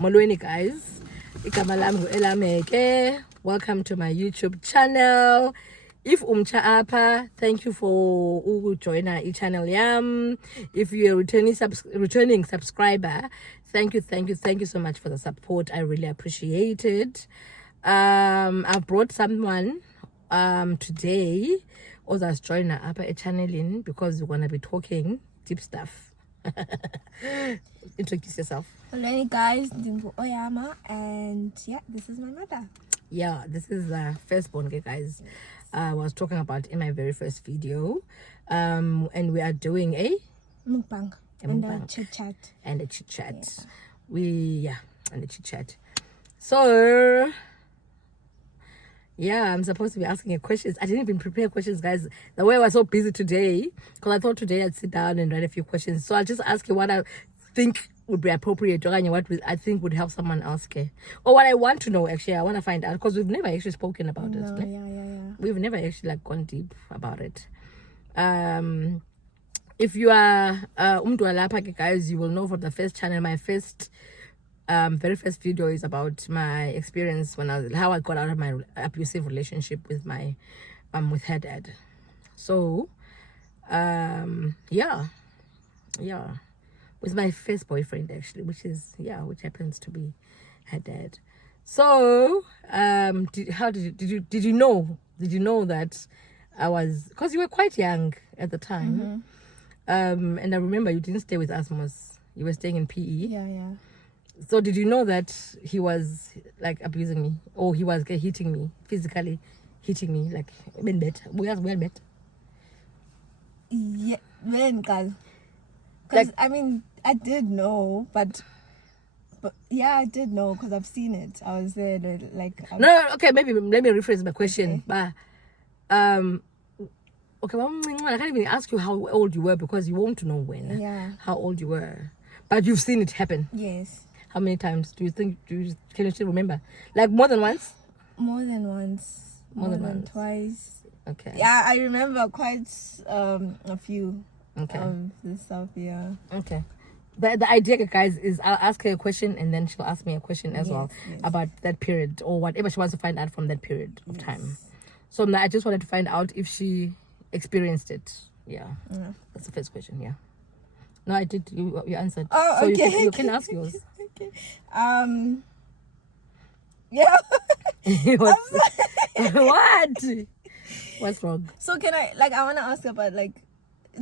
Molweni guys, igama lami ngu-Elameke. Welcome to my YouTube channel. If umcha apa, thank you for joining the channel yam. If you're a returning subscriber, thank you so much for the support. I really appreciate it. I've brought someone today others join up a channeling because we're gonna be talking deep stuff. Introduce yourself. Hello guys, Dingo Oyama, and yeah, this is my mother. Yeah, this is firstborn, guys. I was talking about in my very first video, and we are doing a mukbang and a chit chat and a chit chat. And a chit chat. So yeah, I'm supposed to be asking you questions. I didn't even prepare questions, guys. The way I was so busy today, because I thought today I'd sit down and write a few questions. So I'll just ask you what I think would be appropriate, or what I think would help someone else, or what I want to know. Actually, I want to find out because we've never actually spoken about it. Yeah. We've never actually gone deep about it. If you are Umdualapa, guys, you will know from the first channel, my very first video is about my experience how I got out of my abusive relationship with my with her dad. So yeah, with my first boyfriend actually, which happens to be her dad. So did you know that I was, because you were quite young at the time, and I remember you didn't stay with Asmus, you were staying in PE. Yeah. So did you know that he was like abusing me, or he was hitting me, physically hitting me, like well bet? Yeah, when guys, Like, I mean, I did know, but yeah, I did know because I've seen it. I was there, no, okay, maybe let me rephrase my question. Okay. But okay, well, I can't even ask you how old you were because you won't know when. Yeah. How old you were, but you've seen it happen. Yes. How many times do you think? Can you still remember? Like more than once? More than once. More than once. Twice. Okay. Yeah, I remember quite a few. Okay. Of the stuff. Yeah. Okay. The idea, guys, is I'll ask her a question and then she'll ask me a question as well about that period or whatever she wants to find out from that period of time. So I just wanted to find out if she experienced it. Yeah. That's the first question. Yeah. No, I did. You answered. Oh, so okay. You can ask yours. Okay. Yeah. What? What's wrong? So can I want to ask about it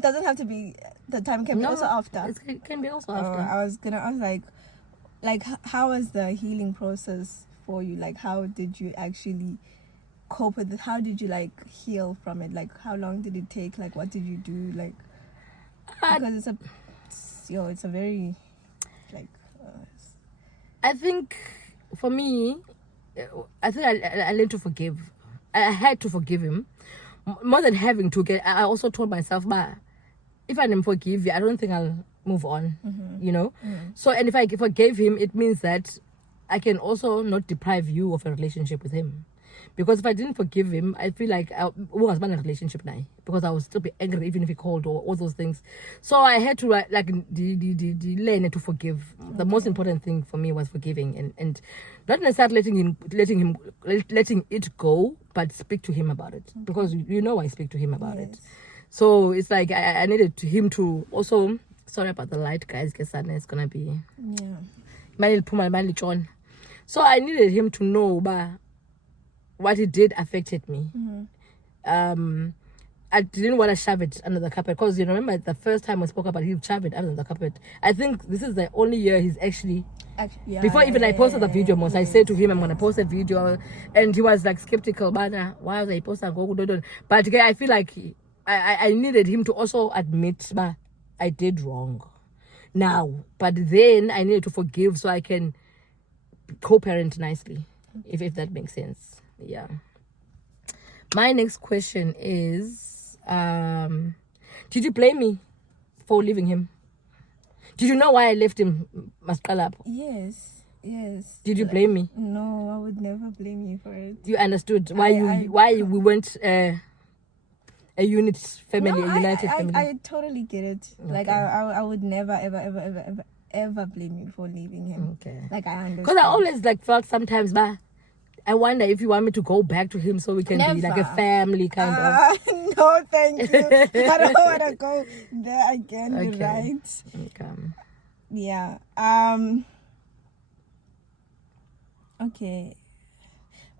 doesn't have to be the time, can be also after. It can be also after. I was gonna ask how was the healing process for you? Like how did you actually cope with it? How did you heal from it? Like how long did it take? Like what did you do? Because it's a very I think for me, I think I learned to forgive. I had to forgive him more than having to get. I also told myself, if I didn't forgive you, I don't think I'll move on. You know. So, and if I forgave him, it means that I can also not deprive you of a relationship with him. Because if I didn't forgive him, I feel like I was in a relationship now. Because I would still be angry even if he called or all those things. So I had to learn to forgive. The most important thing for me was forgiving and not necessarily letting it go, but speak to him about it. Because I speak to him about it. So it's like I needed him to also. Sorry about the light, guys. Guess it's gonna be. Yeah. So I needed him to know, what he did affected me. I didn't want to shove it under the carpet because you remember the first time we spoke about it, he shoved it under the carpet. I think this is the only year he's actually before even I posted the video, I said to him I'm gonna post a video, and he was skeptical. Why was I posting? But I feel like I needed him to also admit I did wrong now, but then I needed to forgive so I can co-parent nicely, if that makes sense. Yeah. My next question is, did you blame me for leaving him? Did you know why I left him, Maskalap? Yes. Did you blame me? No, I would never blame you for it. You understood why we weren't a unit family, a united family? I totally get it. Okay. I would never ever blame you for leaving him. Okay. Like, I understand. Because I always like felt sometimes, but I wonder if you want me to go back to him so we can be like a Never. family kind of. No, thank you. I don't want to go there again. Okay. You're right. Okay. Yeah.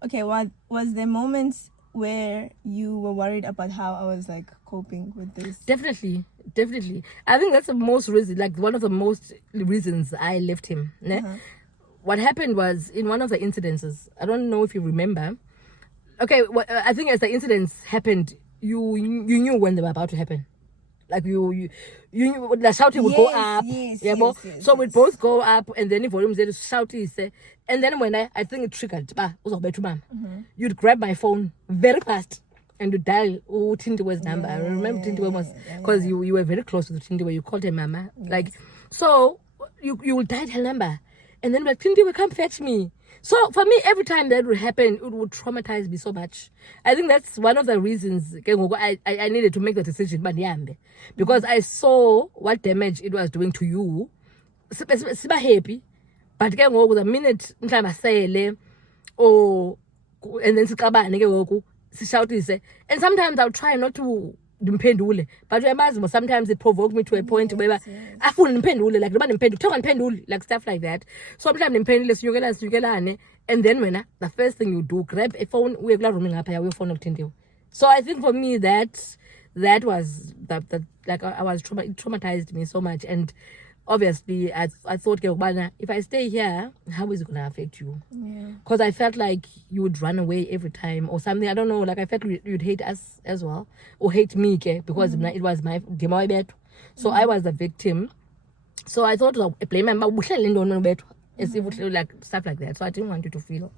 Okay. What was the moments where you were worried about how I was like coping with this? Definitely. I think that's the most reason, like one of the most reasons I left him. Ne? What happened was in one of the incidences. I don't know if you remember. Okay, I think as the incidents happened, you knew when they were about to happen. Like you knew the shouting would go up. Yes. So we'd both go up, and then the volumes they shout and then when I think it triggered, you'd grab my phone very fast and you dial Tindiwe's number. I remember Tindiwe was because you were very close with Tindiwe. You called her mama, like so you will dial her number, and then like Tindiwe, come fetch me. So for me, every time that would happen, it would traumatize me so much. I think that's one of the reasons I needed to make the decision, but because I saw what damage it was doing to you. Siba happy, but the minute and then shout and sometimes I'll try not to but sometimes it provoked me to a point where I feel like stuff like that. So sometimes and then when the first thing you do, grab a phone, we're rooming up your phone. So I think for me that was that like I was it traumatized me so much. And obviously I thought, if I stay here, how is it gonna affect you? Because I felt like you would run away every time or something. I don't know, like I felt you'd hate us as well or hate me because it was my bet. So I was the victim. So I thought blame as if like stuff like that. So I didn't want you to feel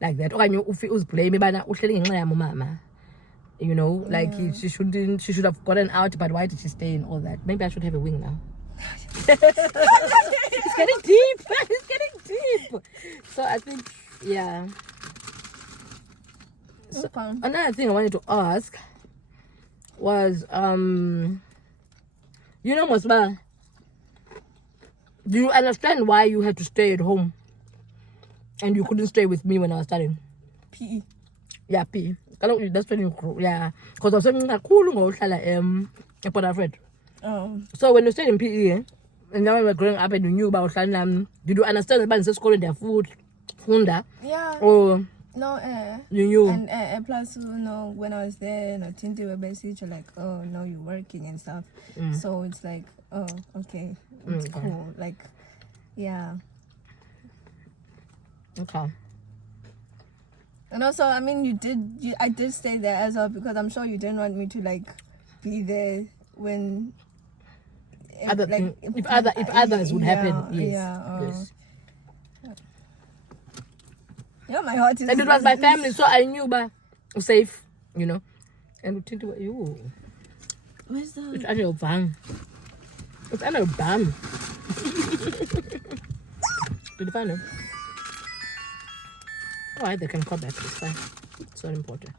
like that. Or you feel blame mama. You know, like she should have gotten out, but why did she stay and all that? Maybe I should have a wing now. It's getting deep. So I think, yeah. So another thing I wanted to ask was, Mosba, do you understand why you had to stay at home and you couldn't stay with me when I was studying? PE. Yeah, PE. That's when you grew. Yeah, because I was saying at Port Alfred. So when you stayed in PE, and now we were growing up and you knew about did you understand about the school and their food? Yeah. Or no, you knew. And plus, when I was there, Tinti were basically like, oh no, you're working and stuff. So it's like, oh, okay, it's cool. Like, yeah. Okay. And also, I mean, I did stay there as well because I'm sure you didn't want me to like be there when. If others would happen, yes. Yes. Yeah, my heart is. And it was my family, so I knew, but safe, And we think about you. Where's the? It's under your bum. It's under your bum. Did you find it? Oh, they can call back. It's fine. It's not important.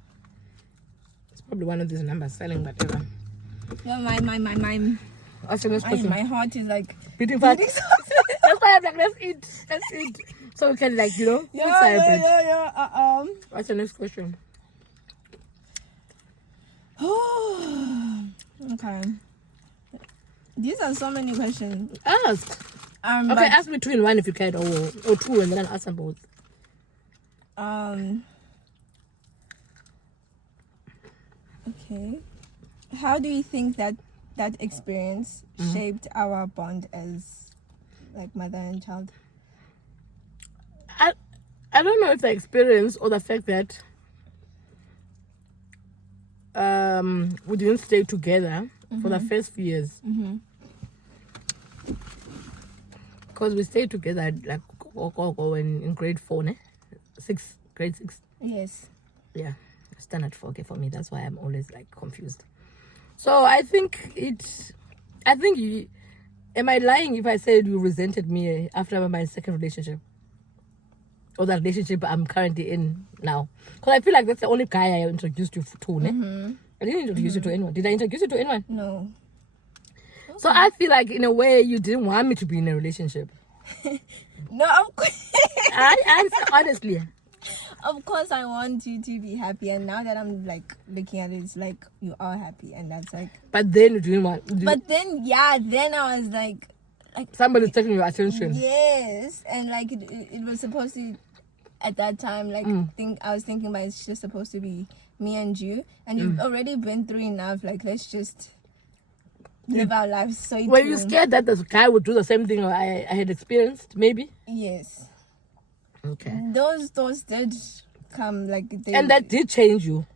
It's probably one of these numbers selling, whatever. Yeah, my. My heart is like beating fast. That's why I'm like, let's eat. So we can like, celebrate. Yeah. What's the next question? Okay. These are so many questions. Ask. Okay, ask me 2 in 1 if you can, or 2 and then I'll answer both. Okay. How do you think that experience shaped our bond as like mother and child? I don't know if the experience or the fact that we didn't stay together for the first few years. Because we stayed together like in grade 4, grade 6. Yes. Yeah, standard 4 for me. That's why I'm always like confused. So I think am I lying if I said you resented me after my second relationship? Or the relationship I'm currently in now? Because I feel like that's the only guy I introduced you to, I didn't introduce you to anyone. Did I introduce you to anyone? No. So I feel like in a way you didn't want me to be in a relationship. No, Honestly. of course I want you to be happy, and now that I'm like looking at it, it's like you are happy, and that's like. But then you didn't want. But then then I was like somebody's taking your attention. Yes, and like it was supposed to, at that time, like I was thinking about it's just supposed to be me and you, and you've already been through enough. Like let's just live our lives. So were you scared that this guy would do the same thing I had experienced? Maybe. Yes. Okay. Those did come like they, and that did change you.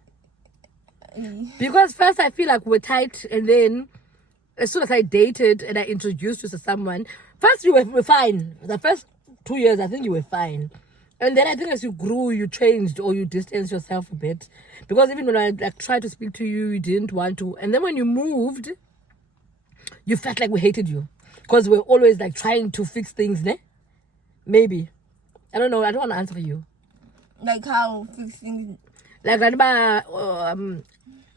Because first I feel like we're tight, and then as soon as I dated and I introduced you to someone, first you were fine. The first 2 years I think you were fine. And then I think as you grew, you changed or you distanced yourself a bit. Because even when I like tried to speak to you, you didn't want to. And then when you moved, you felt like we hated you. Because we're always like trying to fix things, ne? Maybe. I don't know. I don't want to answer you. Like how fixing? Like,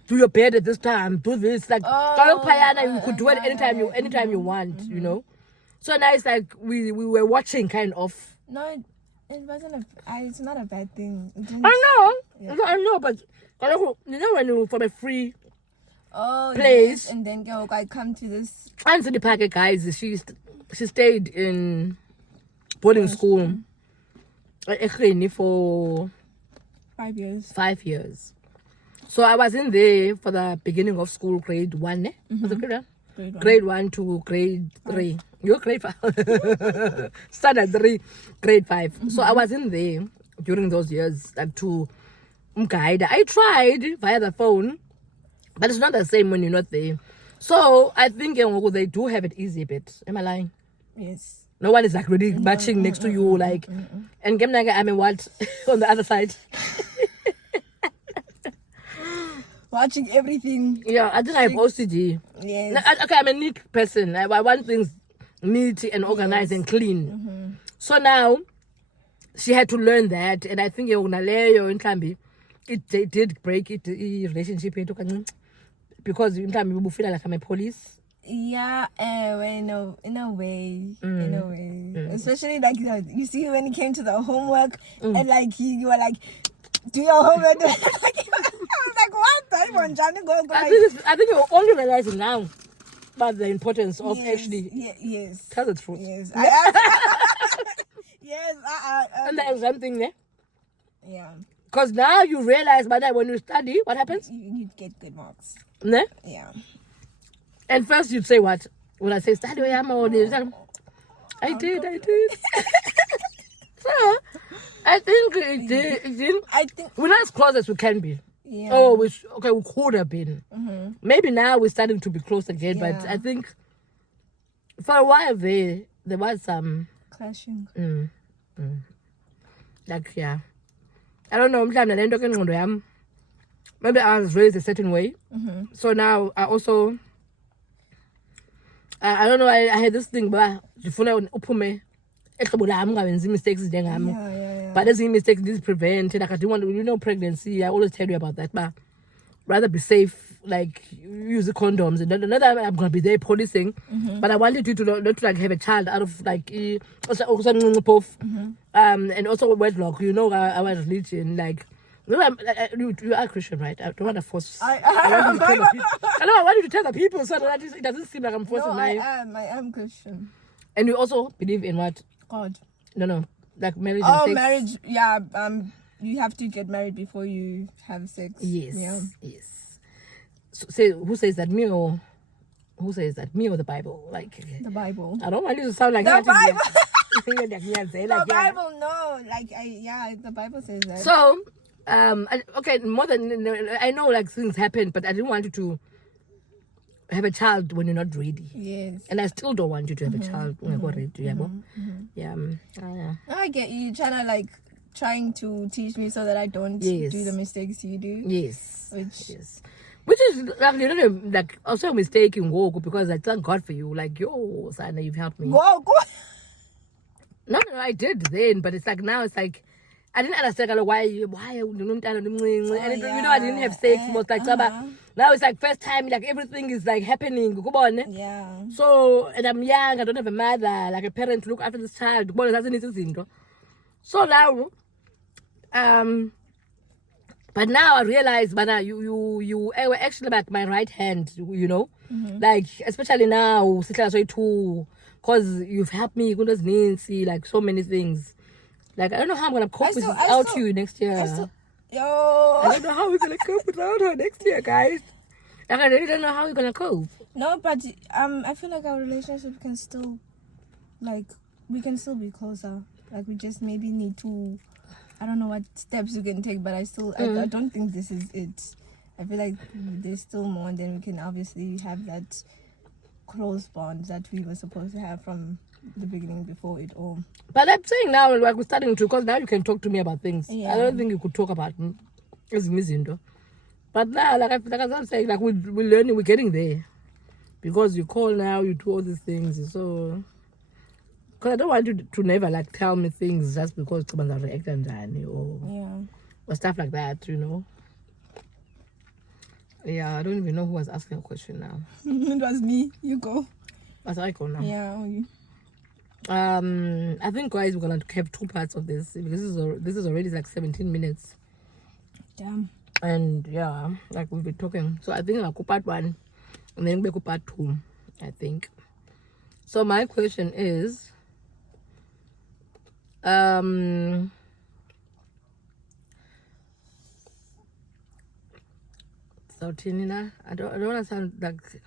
do your bed at this time. Do this. Like, you could do it anytime you want, you know? So now it's like we were watching kind of. No, it wasn't it's not a bad thing. I know. Yeah. I know, but you know when you're from a free place. Yes, and then I come to this. And so the packet guys, she stayed in boarding school for 5 years. 5 years. So I was in there for the beginning of school, grade 1. Eh? Was it grade 1? Grade 1 to grade 3. You're grade 5. Standard 3, grade 5. So I was in there during those years like to guide. I tried via the phone, but it's not the same when you're not there. So I think they do have it easy a bit. Am I lying? Yes. No one is like really matching next to you, like, and I mean what on the other side. Watching everything. Yeah, I think I have OCD. Yes. Okay, I'm a neat person. I want things neat and organized and clean. So now she had to learn that, and I think it did break it relationship because you feel like I'm a police. Yeah, in a way, especially like you see when it came to the homework and like you were like, do your homework. I was like, what? I think you're only realizing now about the importance of actually tell the truth. Yes, yes, and that is something there. Yeah. Because now you realize by that when you study, what happens? You get good marks. Ne? Yeah. And first you'd say what? When I say study, I did. So I think it did. I think we're not as close as we can be. Yeah. Oh, we could have been. Maybe now we're starting to be close again, but I think for a while there was some clashing. Like yeah, I don't know. Maybe I was raised a certain way, so now I also. I don't know. I had this thing, but mistakes. But there's mistakes this prevent. Like I don't want pregnancy. I always tell you about that, but rather be safe. Like use the condoms. And not that I'm gonna be there policing, but I wanted you to not to like have a child out of like and also wedlock. You know our religion, like. No, you are Christian, right? I don't want to force. I want you to tell the people so that it doesn't seem like I'm forcing. No, I am Christian. And you also believe in what? God. No, like marriage. Oh, and sex. marriage. Yeah. You have to get married before you have sex. Yes. Yeah. Yes. So, say who says that? Me or who says that? Me or the Bible? Like the Bible. I don't want you to sound like the that. Bible. The Bible. No. Like the Bible says that. So. Okay, more than I know, like things happen, but I didn't want you to have a child when you're not ready. Yes. And I still don't want you to have a child when you're ready. Yeah. I get you trying to teach me so that I don't do the mistakes you do. Yes. Which is like also a mistake in Goku because I thank God for you. Like Sana, you've helped me. Go. No, I did then, but it's like now it's like. I didn't understand like, why and yeah. I didn't have sex. It was like now it's like first time, like everything is like happening. Yeah. So, and I'm young, I don't have a mother, like a parent to look after this child. So now, but now I realize, but now you were actually like my right hand, like especially now, because you've helped me, like so many things. Like I don't know how I'm gonna cope without you next year. I don't know how we're gonna cope without her next year, guys. Like I really don't know how we're gonna cope. No, but I feel like our relationship can still, like, we can still be closer. Like we just maybe need to, I don't know what steps we can take, but I don't think this is it. I feel like there's still more, and then we can obviously have that close bond that we were supposed to have from the beginning before it all. But I'm saying now, like we're starting to, because now you can talk to me about things. Yeah. I don't think you could talk about me. It's missing though. But now, like I'm saying, like we're learning, we're getting there. Because you call now, you do all these things. So, because I don't want you to never like tell me things just because someone's a react and or stuff like that, Yeah, I don't even know who was asking a question now. It was me. You go. Was I go now? Yeah. I think guys we're gonna have 2 parts of this because this is already like 17 minutes. Damn. And yeah, like we've been talking. So I think I'll go part 1 and then we'll go part 2, I think. So my question is so Tinina, I don't wanna sound like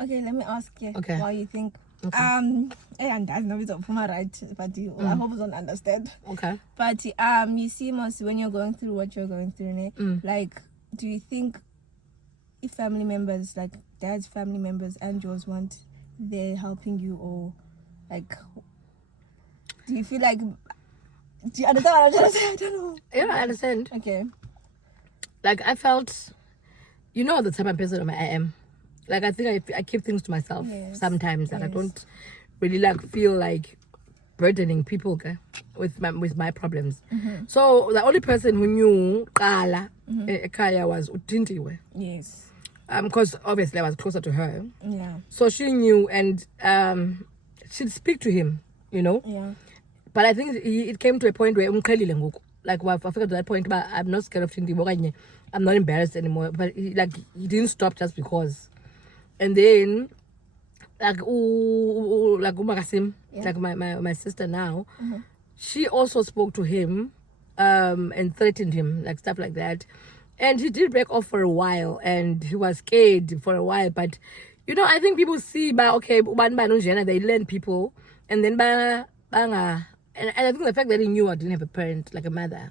Okay, let me ask you Okay. why you think. Okay. And I know it's up for my right, but I hope you don't understand. Okay. But you see, most when you're going through what you're going through, like, do you think if family members, like dad's family members and yours, want they're helping you, or like, do you feel like? Do you understand what I'm trying to say? I don't know. Yeah, I understand. Okay. Like I felt, the type of person I am. Like I think I keep things to myself sometimes. Like I don't really like feel like burdening people with my problems. So the only person who knew Kala Kaya was Utintiwe. Yes. Because obviously I was closer to her. Yeah. So she knew, and she'd speak to him, Yeah. But I think it came to a point where like I figured to that point, but I'm not scared of Tintiwe. I'm not embarrassed anymore. But he didn't stop just because. And then, like Umakasim, like my sister now, she also spoke to him and threatened him, like stuff like that. And he did break off for a while, and he was scared for a while. But, I think people see, okay, they learn people, and then, and I think the fact that he knew I didn't have a parent, like a mother,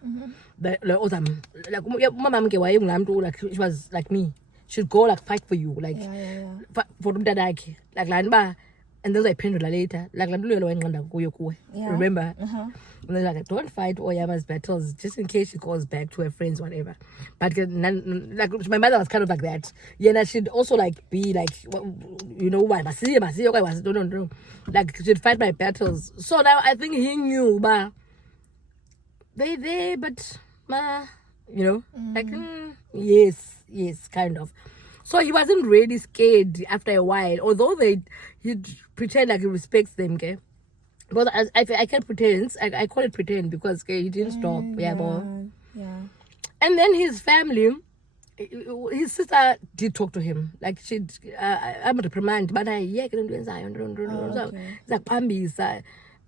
like she was like me. She'd go like fight for you, like for them like and then I pendula later, like remember? And then like don't fight Oyama's battles just in case she goes back to her friends, whatever. But like my mother was kind of like that. Yeah, she'd also like be like why no. Like she'd fight my battles. So now I think he knew, but they there, but like yes, kind of. So he wasn't really scared after a while, although he'd pretend like he respects them, okay? Because I can't pretend, I call it pretend because he didn't stop. Yeah. And then his family, his sister did talk to him. Like I'm a reprimand, but I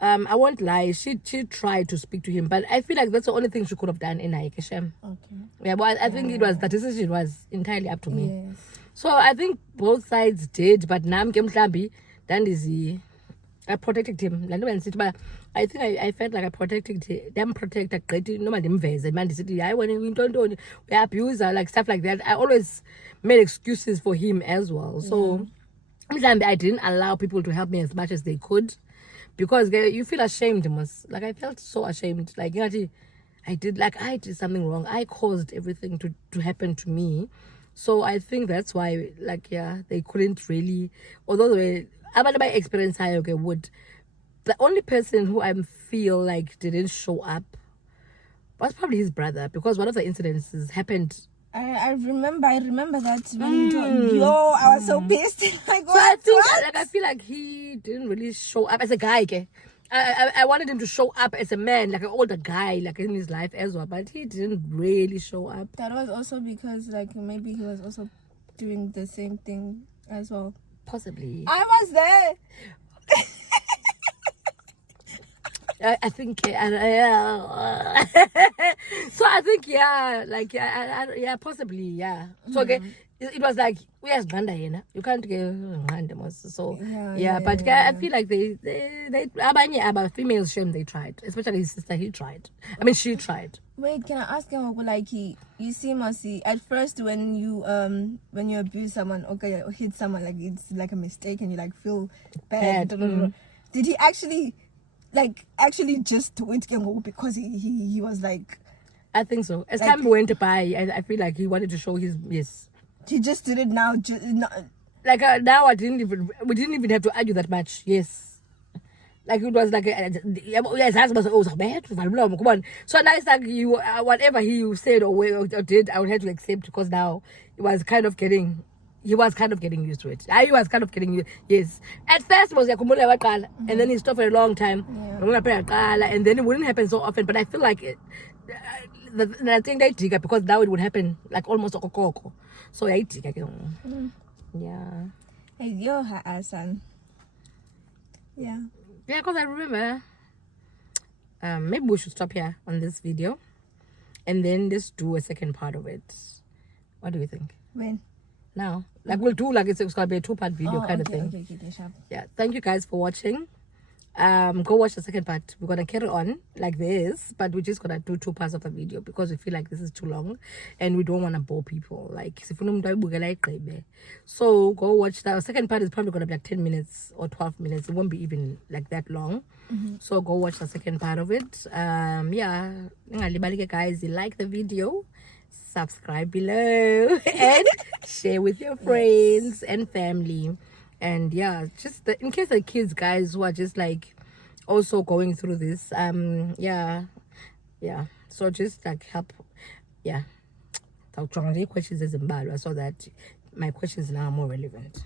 I won't lie, she tried to speak to him, but I feel like that's the only thing she could have done in Aikeshem. Okay. Yeah, but I think the decision was entirely up to me. Yes. So I think both sides did, but Nam came Klambi, then I protected him. But I think I felt like I protected them, no man city. I when we don't we abuse her, like stuff like that. I always made excuses for him as well. So I didn't allow people to help me as much as they could. Because you feel ashamed, like I felt so ashamed. Like I did something wrong. I caused everything to happen to me. So I think that's why, they couldn't really. Although my experience would the only person who I feel like didn't show up was probably his brother, because one of the incidences happened. I remember that when you told, yo, I was so pissed. Like, So I what? think, like, I feel like he didn't really show up as a guy. Okay? I wanted him to show up as a man, like an older guy, like in his life as well, but he didn't really show up. That was also because, like, maybe he was also doing the same thing as well. Possibly. I was there. I think, so I think, yeah, like, yeah, possibly, yeah. So, okay, it was like, where's Ganda, you can't get so, yeah, but I feel like they females, shame they tried, especially his sister, he tried. I mean, she tried. Wait, can I ask him, like, you see, Mercy, at first when you abuse someone, okay, or hit someone, like, it's like a mistake and you, like, feel bad. Did he actually just do it because he was like... I think so. As time went by, I feel like he wanted to show his... Yes. He just did it now. Like, now we didn't even have to argue that much. Yes. Like, it was like... yes, husband was bad. Come on. So now it's like, whatever he said or did, I would have to accept, because now it was kind of getting... He was kind of getting used to it. He was kind of getting used. Yes. At first it was and then he stopped for a long time. Yeah. And then it wouldn't happen so often. But I feel like the thing they dig because now it would happen like almost okoko. So I dig again. Yeah. Hey, yo, son. Yeah. Yeah, because I remember. Maybe we should stop here on this video, and then just do a second part of it. What do you think? When? Now, like, we'll do like it's gonna be a 2-part video kind of thing. Okay, sharp. Yeah, thank you guys for watching. Go watch the second part. We're gonna carry on like this, but we're just gonna do 2 parts of the video because we feel like this is too long and we don't want to bore people. Like, so go watch that. Second part is probably gonna be like 10 minutes or 12 minutes. It won't be even like that long. So go watch the second part of it. Yeah, guys, you like the video, subscribe below and share with your friends and family. And yeah, just in case the kids, guys, who are just like also going through this, yeah, so just like help, yeah, so that my questions now are more relevant.